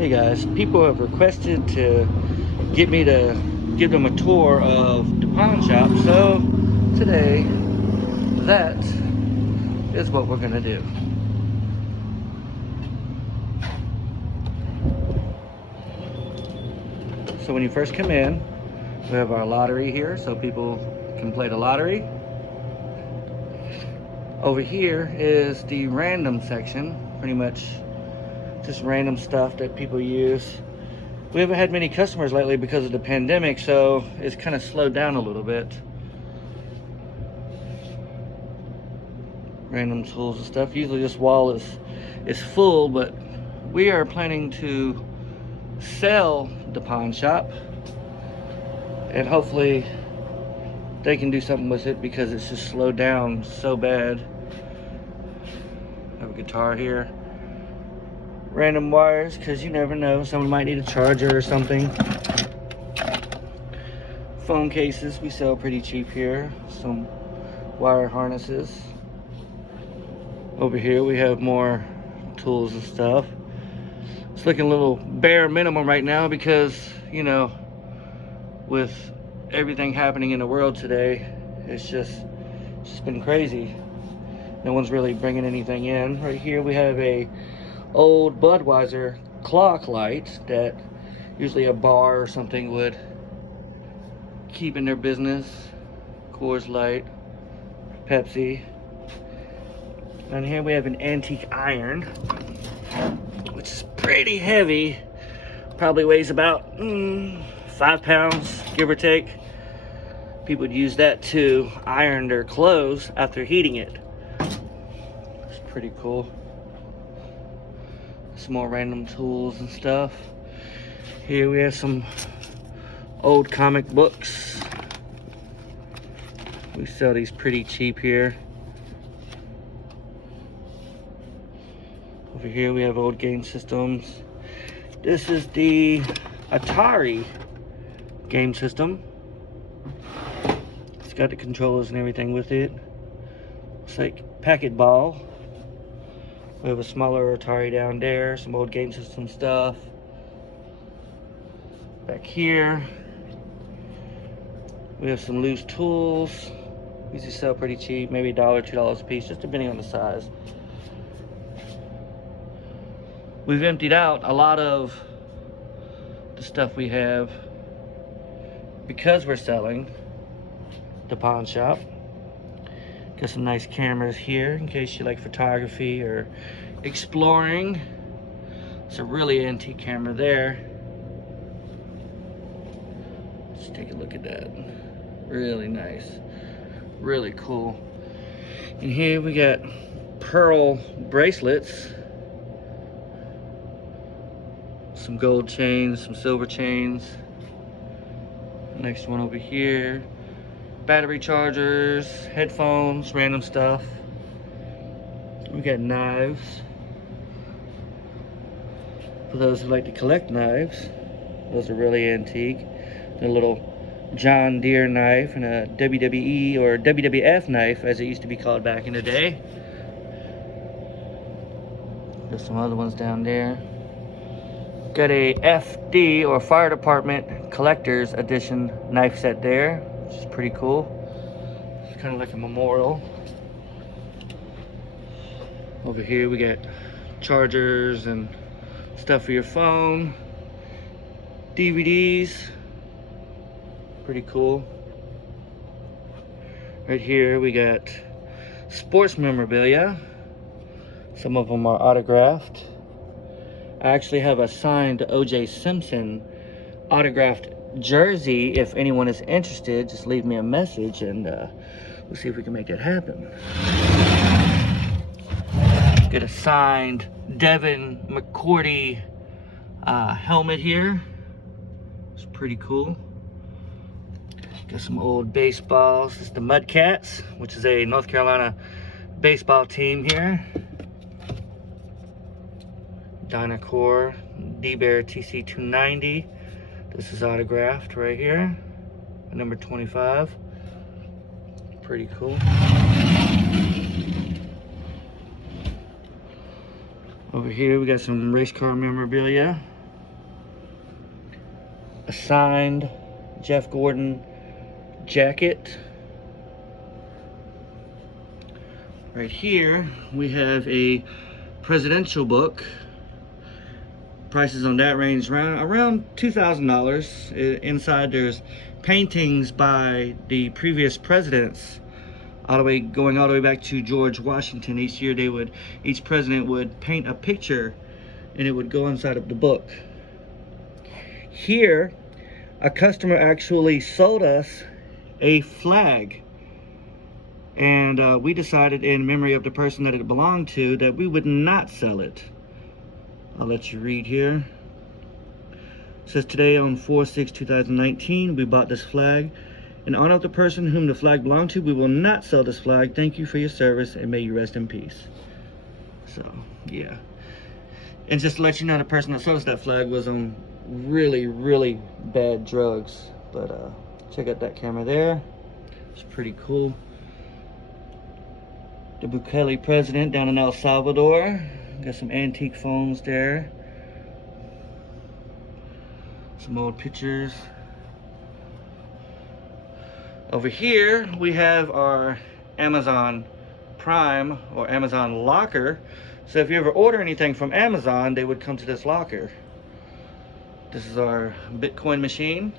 Hey guys, people have requested to get me to give them a tour of the pawn shop, so today that is what we're gonna do. So when you first come in, we have our lottery here so people can play the lottery. Over here is the random section, pretty much just random stuff that people use. We haven't had many customers lately because of the pandemic, so it's kind of slowed down a little bit. Random tools and stuff. Usually this wall is full, but we are planning to sell the pawn shop, and hopefully they can do something with it because it's just slowed down so bad. I have a guitar here. Random wires, because you never know, someone might need a charger or something. Phone cases we sell pretty cheap here. Some wire harnesses. Over here we have more tools and stuff. It's looking a little bare minimum right now because, you know, with everything happening in the world today, it's just been crazy. No one's really bringing anything in. Right here we have a old Budweiser clock light that usually a bar or something would keep in their business. Coors Light, Pepsi. And here we have an antique iron, which is pretty heavy. Probably weighs about 5 pounds, give or take. People would use that to iron their clothes after heating it. It's pretty cool. Some more random tools and stuff. Here we have some old comic books. We sell these pretty cheap here. Over here we have old game systems. This is the Atari game system. It's got the controllers and everything with it. Looks like packet ball. We have a smaller Atari down there, some old game system stuff. Back here, we have some loose tools. Usually sell pretty cheap, maybe $1, $2 a piece, just depending on the size. We've emptied out a lot of the stuff we have because we're selling the pawn shop. Got some nice cameras here in case you like photography or exploring. It's a really antique camera there. Let's take a look at that. Really nice. Really cool. And here we got pearl bracelets. Some gold chains, some silver chains. Next one over here. Battery chargers, headphones, random stuff. We got knives. For those who like to collect knives, those are really antique. A little John Deere knife and a WWE or WWF knife, as it used to be called back in the day. There's some other ones down there. Got a FD or Fire Department Collector's Edition knife set there, which is pretty cool. It's kind of like a memorial. Over here we got chargers and stuff for your phone. DVDs. Pretty cool. Right here we got sports memorabilia. Some of them are autographed. I actually have a signed O.J. Simpson autographed jersey. If anyone is interested, just leave me a message and we'll see if we can make that happen. Get a signed Devin McCourty helmet here. It's pretty cool. Got some old baseballs. This is the Mudcats, which is a North Carolina baseball team here. Dynacore D-Bear TC290. This is autographed right here, number 25. Pretty cool. Over here we got some race car memorabilia. a signed Jeff Gordon jacket. Right here we have a presidential book. Prices on that range around $2,000. Inside there's paintings by the previous presidents, going all the way back to George Washington. Each year each president would paint a picture and it would go inside of the book. Here, a customer actually sold us a flag, and we decided, in memory of the person that it belonged to, that we would not sell it. I'll let you read here. It says, today on 4/6/2019, we bought this flag. In honor of the person whom the flag belonged to, we will not sell this flag. Thank you for your service and may you rest in peace. So, yeah. And just to let you know, the person that sold us that flag was on really, really bad drugs. But check out that camera there. It's pretty cool. The Bukele president down in El Salvador. Got some antique phones there. Some old pictures. Over here we have our Amazon Prime or Amazon locker. So if you ever order anything from Amazon, they would come to this locker. This is our Bitcoin machine.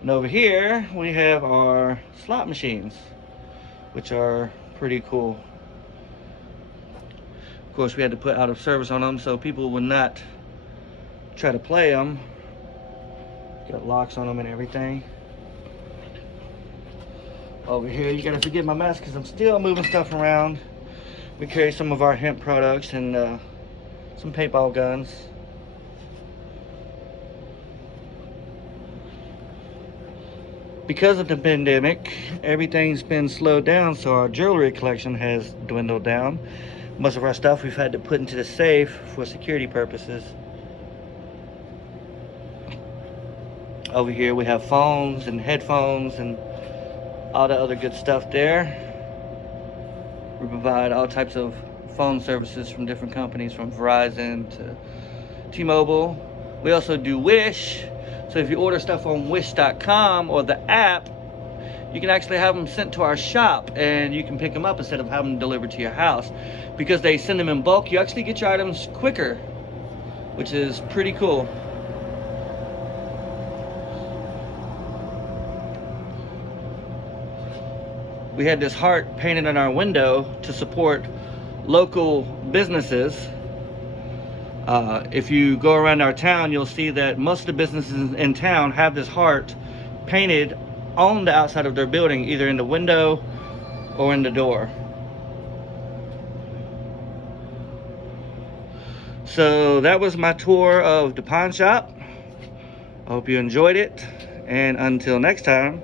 And over here we have our slot machines, which are pretty cool. Of course, we had to put out of service on them so people would not try to play them. Got locks on them and everything. Over here, you gotta forgive my mess because I'm still moving stuff around. We carry some of our hemp products and some paintball guns. Because of the pandemic, everything's been slowed down, so our jewelry collection has dwindled down. Most of our stuff we've had to put into the safe for security purposes. Over here we have phones and headphones and all the other good stuff there. We provide all types of phone services from different companies, from Verizon to T-Mobile. We also do Wish. So if you order stuff on wish.com or the app, you can actually have them sent to our shop and you can pick them up instead of having them delivered to your house. Because they send them in bulk, you actually get your items quicker, which is pretty cool. We had this heart painted on our window to support local businesses. If you go around our town, you'll see that most of the businesses in town have this heart painted on the outside of their building, either in the window or in the door. So that was my tour of the pawn shop. I hope you enjoyed it, and until next time,